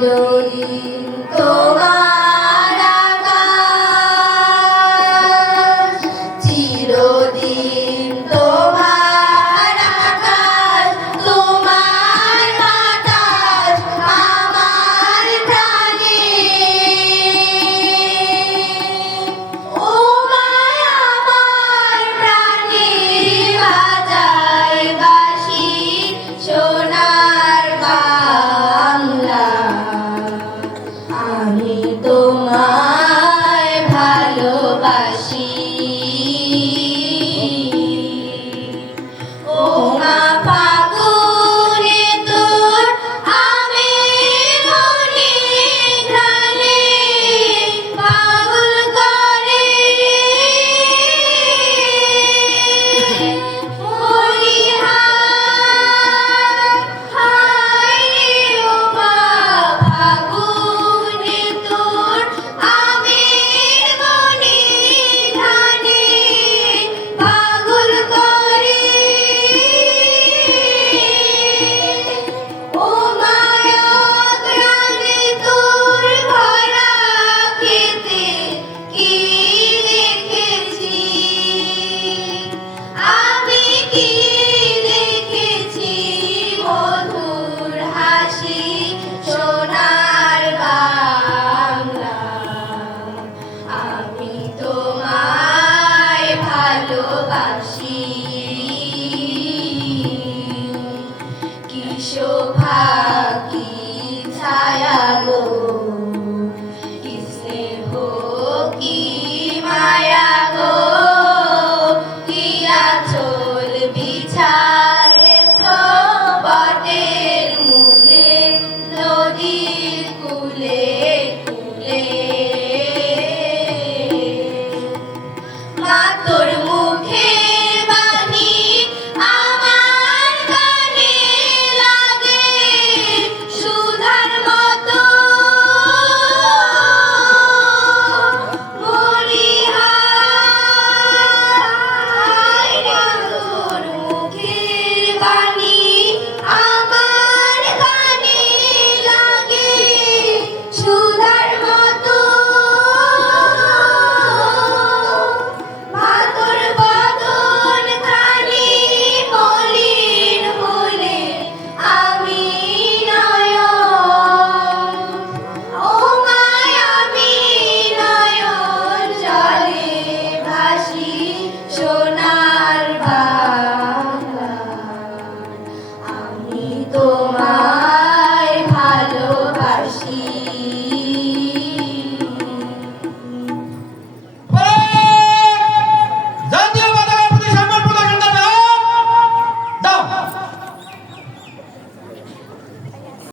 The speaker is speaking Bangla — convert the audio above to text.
চিরদিন তো তোমার